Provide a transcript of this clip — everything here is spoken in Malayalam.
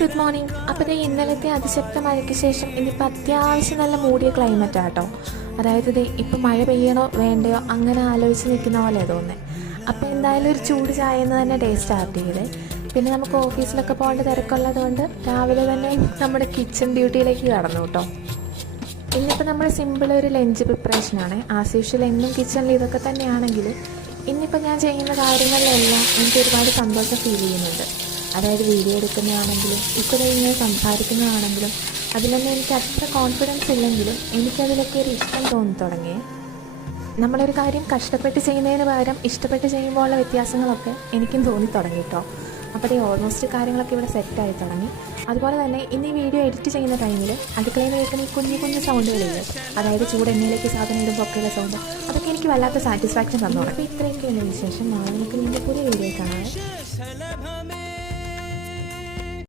Good morning. അപ്പോൾ ഇന്നലത്തെ അതിശക്ത മഴയ്ക്ക് ശേഷം ഇന്നിപ്പോൾ അത്യാവശ്യം നല്ല മൂടിയ ക്ലൈമറ്റ് ആട്ടോ. അതായത് ഇപ്പം മഴ പെയ്യണോ വേണ്ടയോ അങ്ങനെ ആലോചിച്ച് നിൽക്കുന്ന പോലെ തോന്നുന്നത്. അപ്പോൾ എന്തായാലും ഒരു ചൂട് ചായ എന്ന് തന്നെ ഡേ സ്റ്റാർട്ട് ചെയ്തേ. പിന്നെ നമുക്ക് ഓഫീസിലൊക്കെ പോകേണ്ട തിരക്കുള്ളത് കൊണ്ട് രാവിലെ തന്നെ നമ്മുടെ കിച്ചൺ ഡ്യൂട്ടിയിലേക്ക് കടന്നു കേട്ടോ. ഇന്നിപ്പോൾ നമ്മൾ സിമ്പിൾ ഒരു ലഞ്ച് പ്രിപ്പറേഷനാണ്. ആസ് യൂഷ്വൽ എന്നും കിച്ചണിൽ ഇതൊക്കെ തന്നെയാണെങ്കിൽ ഇന്നിപ്പോൾ ഞാൻ ചെയ്യുന്ന കാര്യങ്ങളിലെല്ലാം എനിക്ക് ഒരുപാട് സന്തോഷം ഫീൽ ചെയ്യുന്നുണ്ട്. അതായത് വീഡിയോ എടുക്കുന്നതാണെങ്കിലും ഇപ്പോൾ ഇങ്ങനെ സംസാരിക്കുന്നതാണെങ്കിലും അതിലൊന്നും എനിക്ക് അത്ര കോൺഫിഡൻസ് ഇല്ലെങ്കിലും എനിക്കതിലൊക്കെ ഒരു ഇഷ്ടം തോന്നി തുടങ്ങി. നമ്മളൊരു കാര്യം കഷ്ടപ്പെട്ട് ചെയ്യുന്നതിന് പകരം ഇഷ്ടപ്പെട്ട് ചെയ്യുമ്പോഴുള്ള വ്യത്യാസങ്ങളൊക്കെ എനിക്കും തോന്നി തുടങ്ങി കേട്ടോ. അപ്പോൾ ഓൾമോസ്റ്റ് കാര്യങ്ങളൊക്കെ ഇവിടെ സെറ്റായി തുടങ്ങി. അതുപോലെ തന്നെ ഇന്ന് ഈ വീഡിയോ എഡിറ്റ് ചെയ്യുന്ന ടൈമിൽ അടുക്കളയിൽ നിന്ന് കേൾക്കുന്ന ഈ കുഞ്ഞു കുഞ്ഞു സൗണ്ടുകളില്ലേ, അതായത് ചൂട് എണ്ണയിലേക്ക് സാധനം ഇടുമ്പോൾ ഒക്കെയുള്ള സൗണ്ട്, അതൊക്കെ എനിക്ക് വല്ലാത്ത സാറ്റിസ്ഫാക്ഷൻ തന്നു തുടങ്ങി. അപ്പോൾ ഇത്രയൊക്കെയുള്ള വിശേഷം. നാളെ നമുക്ക് ഇതിൻ്റെ പുതിയ വീഡിയോ കാണാം.